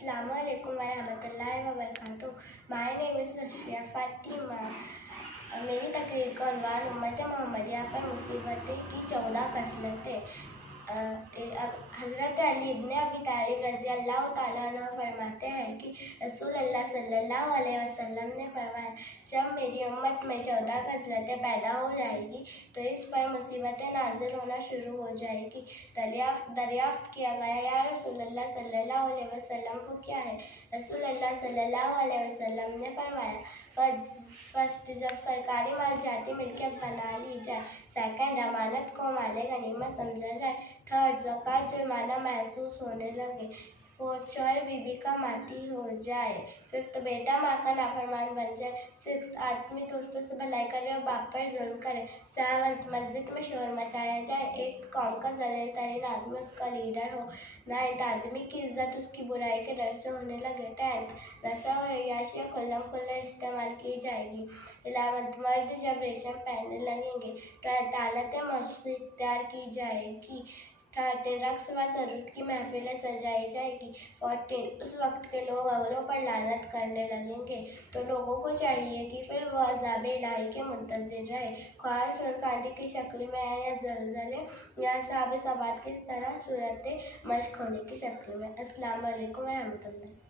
Assalamualaikum warahmatullahi wabarakatuh। My name is Rashia Fatima। मेरी तकरीर का उन्वान उम्मत मोहम्मदिया पर मुसीबतें की 14 खसलतें। हज़रत अली इब्ने अबी तालिब रज़ी अल्लाह ताला अन्हु फरमाते हैं कि रसूल अल्लाह सल्लल्लाहु अलैहि वसल्लम ने फरमाया, जब मेरी उम्मत में 14 खसलतें पैदा हो जाएगी तो इस पर मुसीबतें नाजिल होना शुरू हो जाएगी। दरियाफ्त किया गया, या रसूल अल्लाह सल्लल्लाहु अलैहि वसल्लम को क्या है? रसूल अल्लाह सल्लल्लाहु अलैहि वसल्लम ने फरमाया, फर्स्ट, जब सरकारी माल जाती मिल्कियत बना ली जाए। सेकंड, अमानत को माले गनीमत समझा जाए। थर्ड, ज़कात जुर्माना महसूस होने लगे। फोर्थ, शौहर बीबी का माती हो जाए। फिफ्थ, बेटा माँ का नाफरमान बन जाए। सिक्स्थ, आदमी दोस्तों से भलाई करे और बाप पर जुल्म करे। सेवंथ, मस्जिद में शोर मचाया जाए। एट्थ, कौम का ज़लील तरीन आदमी उसका लीडर हो। नाइन्थ, आदमी की इज्जत उसकी बुराई के डर से होने लगे। टेंथ, नशा और अय्याशी खुल्लम खुल्ला इस्तेमाल की जाएगी। 11th, मर्द जब रेशम पहनने लगेंगे। 12th, हालत मौसी इख्तियार की जाएगी। 13, रक्स व सरूद की महफिलें सजाई जाएगी। 14, उस वक्त के लोग अगलों पर लानत करने लगेंगे तो लोगों को चाहिए कि फिर वह अज़ाब इलाही के मुंतज़िर रहे, ख्वाह सुर्ख आंधी की शक्ल में आए या ज़लज़ले या साब सबात की तरह सूरत मश्क होने की शक्ल में। अस्सलाम वालेकुम रहमतुल्लाह।